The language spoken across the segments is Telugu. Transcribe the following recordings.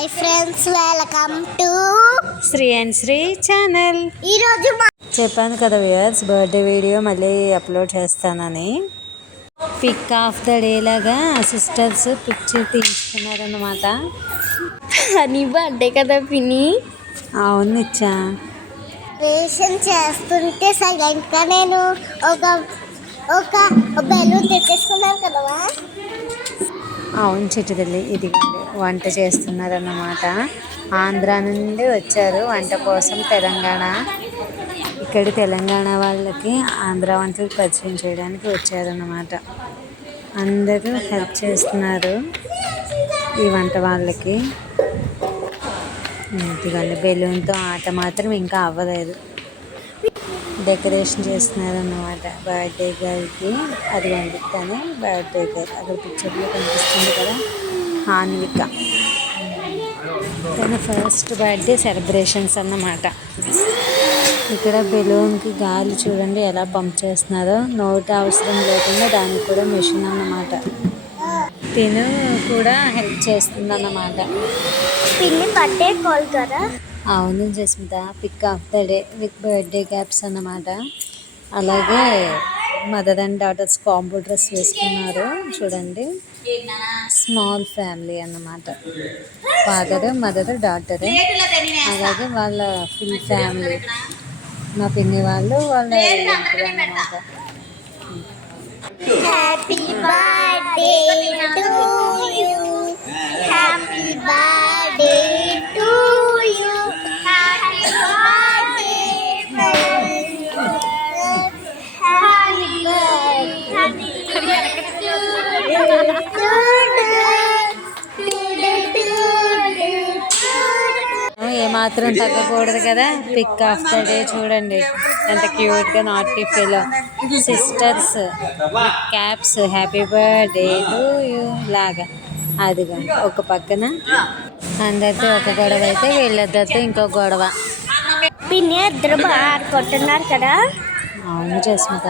Hi friends, welcome to Sri and Sri channel. ఈరోజు చెప్పాను కదా వ్యూవర్స్, బర్త్డే వీడియో మళ్ళీ అప్లోడ్ చేస్తానని. పిక్ ఆఫ్ ద డే లాగా సిస్టర్స్ పిక్చర్ తీసుకున్నారన్నమాట. నీ బర్త్డే కదా పిన్ని. అవును ఇచ్చా. వేషన్ చేస్తుంటే సైలెంట్గా నేను ఒక ఒక బెలూన్ తెచ్చేసుకున్నాను కదా. అవును చిట్టి తల్లి, ఇది వంట చేస్తున్నారన్నమాట. ఆంధ్ర నుండి వచ్చారు వంట కోసం. తెలంగాణ ఇక్కడి తెలంగాణ వాళ్ళకి ఆంధ్ర వంటలు పరిచయం చేయడానికి వచ్చారన్నమాట. అందరూ హెల్ప్ చేస్తున్నారు ఈ వంట వాళ్ళకి. ఇదిగోండి, బెలూన్తో ఆట మాత్రం ఇంకా అవ్వలేదు. డెకరేషన్ చేస్తున్నారన్నమాట బర్త్డే గర్ల్కి. అదిగోండి తనే బర్త్డే గర్ల్, అక్కడ పిక్చర్లో కనిపిస్తుంది కదా, హాన్విక. తన ఫస్ట్ బర్త్డే సెలబ్రేషన్స్ అన్నమాట. ఇక్కడ బెలూన్కి గాలి చూడండి ఎలా పంప్ చేస్తున్నారో. నోటి అవసరం లేకుండా దానికి కూడా మెషిన్ అన్నమాట. తిను కూడా హెల్ప్ చేస్తుంది అన్నమాట. పిన్ని బర్త్డే కాల్ కదా. అవును Jasmitha, pic of the day with birthday caps అన్నమాట. అలాగే mother and daughters combo dress వేసుకున్నారు చూడండి. స్మాల్ ఫ్యామిలీ అన్నమాట. ఫాదర్, మదర్, డాటర్, అలాగే వాళ్ళ ఫుల్ ఫ్యామిలీ. మా పిన్ని వాళ్ళు వాళ్ళ అన్నమాట. Happy birthday to you, happy birthday to you, happy birthday, happy ఏమాత్రం తగ్గకూడదు కదా. పిక్ ఆఫ్ ద డే చూడండి ఎంత క్యూట్గా నాటి fellow sisters caps happy birthday to you లాగా. అదిగా ఒక పక్కన అందరితో ఒక గొడవ అయితే వీళ్ళిద్దరితో ఇంకో గొడవ. పిన్ని ఇద్దరు బాగా ఆడుకుంటున్నారు కదా. అవును జస్మిత,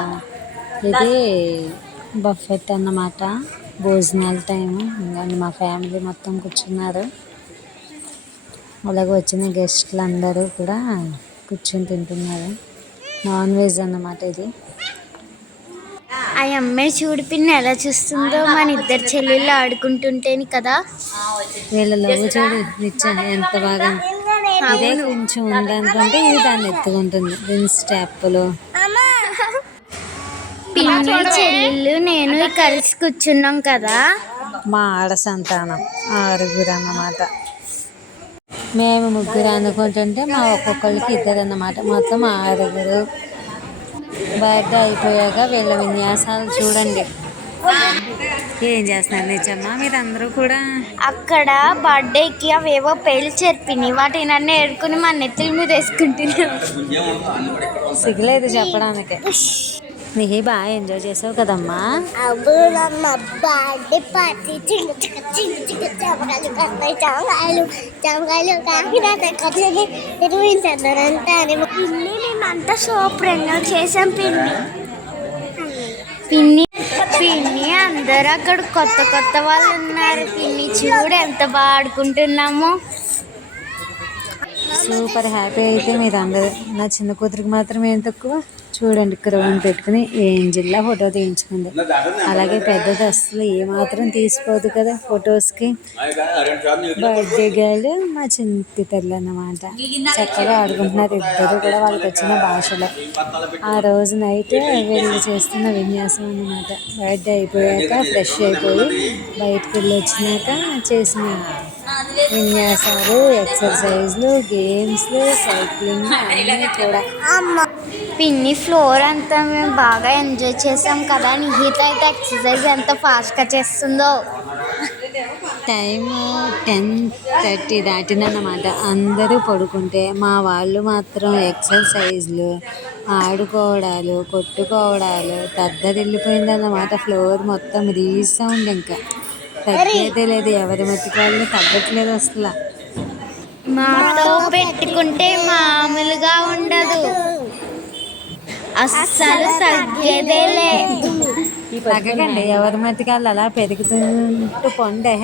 ఇది బఫెట్ అన్నమాట. భోజనాల టైము. ఇంకా మా ఫ్యామిలీ మొత్తం కూర్చున్నారు. అలాగే వచ్చిన గెస్ట్లు అందరూ కూడా కూర్చొని తింటున్నారు. నాన్ వెజ్ అన్నమాట ఇది. ఆ అమ్మాయి చూడు పిన్ని ఎలా చూస్తుందో, మన ఇద్దరు చెల్లెళ్ళు ఆడుకుంటుంటేని కదా. వీళ్ళ లవ్ చూడు నిత్యం ఎంత బాగా. ఇదే కొంచెం ఉందనుకుంటే ఇది దాన్ని ఎత్తుకుంటుంది ఇన్స్టాప్లో. పిన్ని చెల్లెళ్ళు నేను కలిసి కూర్చున్నాం కదా. మా ఆడ సంతానం 6 అన్నమాట. మేము 3 అనుకుంటుంటే మా ఒక్కొక్కరికి 2 అన్నమాట. మొత్తం 6. బర్త్డే అయిపోయాక వీళ్ళ విన్యాసాలు చూడండి. ఏం చేస్తున్నారు నిజమ్మా మీరందరూ కూడా? అక్కడ బర్త్డేకి అవేవో పేల్చారు పిన్ని, వాటిని అన్నీ ఏడుకుని మా నెత్తుల మీద వేసుకుంటున్నాం. సిగ్గులేదు చెప్పడానికి. నీ బాగా ఎంజాయ్ చేసావు కదమ్మా. అవునమ్మా, బర్త్డే పార్టీ చిన్న జామకాయలు కాకినాడని నిర్వహించారంతా. పిన్ని మేమంతా సూపర్గా చేసాం పిన్ని. పిన్ని పిన్ని అందరూ అక్కడ కొత్త వాళ్ళు ఉన్నారు పిన్ని. చూడు ఎంత బాగా ఆడుకుంటున్నాము. సూపర్ హ్యాపీ అయితే మీరు అందరూ. నా చిన్న కూతురికి మాత్రం ఏం తక్కువ చూడండి, క్రౌన్ పెట్టుకుని ఏంజిల్లా ఫోటో తీయించుకుంది. అలాగే పెద్దది అసలు ఏమాత్రం తీసిపోదు కదా ఫొటోస్కి. బర్త్డే గర్ల్ మా చింతి తల్లి అన్నమాట. చక్కగా ఆడుకుంటున్నారు ఇద్దరు కూడా వాళ్ళకి వచ్చిన భాషలో. ఆ రోజు నైట్ వీళ్ళు చేస్తున్న విన్యాసం అన్నమాట. బర్త్డే అయిపోయాక ఫ్రెష్ అయిపోయి బయటకు వెళ్ళి వచ్చినాక చేసిన విన్యాసాలు, ఎక్సర్సైజ్లు, గేమ్స్లు, సైక్లింగ్ అన్నీ కూడా. పిన్ని ఫ్లోర్ అంతా మేము బాగా ఎంజాయ్ చేసాం కదా. నిహిత అయితే ఎక్సర్సైజ్ ఎంత ఫాస్ట్గా చేస్తుందో. టైము 10:30 దాటిందన్నమాట. అందరూ పడుకుంటే మా వాళ్ళు మాత్రం ఎక్సర్సైజ్లు, ఆడుకోవడాలు, కొట్టుకోవడాలు దద్దరిల్లిపోయిందన్నమాట. ఫ్లోర్ మొత్తం రీసౌండ్. ఇంకా తగ్గేదే లేదు. ఎవరి మధ్యకాళ్ళు తగ్గట్లేదు అసలు. మాతో పెట్టుకుంటే మామూలుగా ఉండదు, అస్సలు తగ్గేదేలే. తగ్గకండి, ఎవరి మధ్యకాళ్ళు అలా పెరుగుతుంటూ పొండే.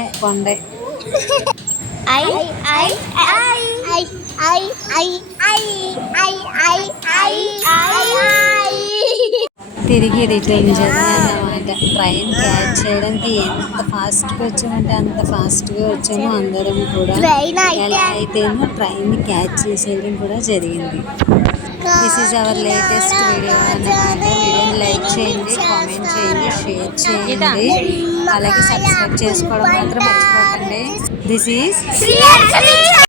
ఐ ఐ ఐ ఐ ఐ ఐ ఐ ఐ ఐ ఐ ఐ తిరిగి రిటర్న్ జర్నీ అన్నమాట. ట్రైన్ క్యాచ్ చేయడానికి ఎంత ఫాస్ట్గా వచ్చామంటే అంత ఫాస్ట్గా వచ్చాము అందరం కూడా. ఎలా అయితేనో ట్రైన్ని క్యాచ్ చేసేయడం కూడా జరిగింది. This is our latest video అన్నమాట. వీడియోని లైక్ చేయండి, కామెంట్ చేయండి, షేర్ చేయండి, అలాగే సబ్స్క్రైబ్ చేసుకోవడం మాత్రం మర్చిపోకండి. This is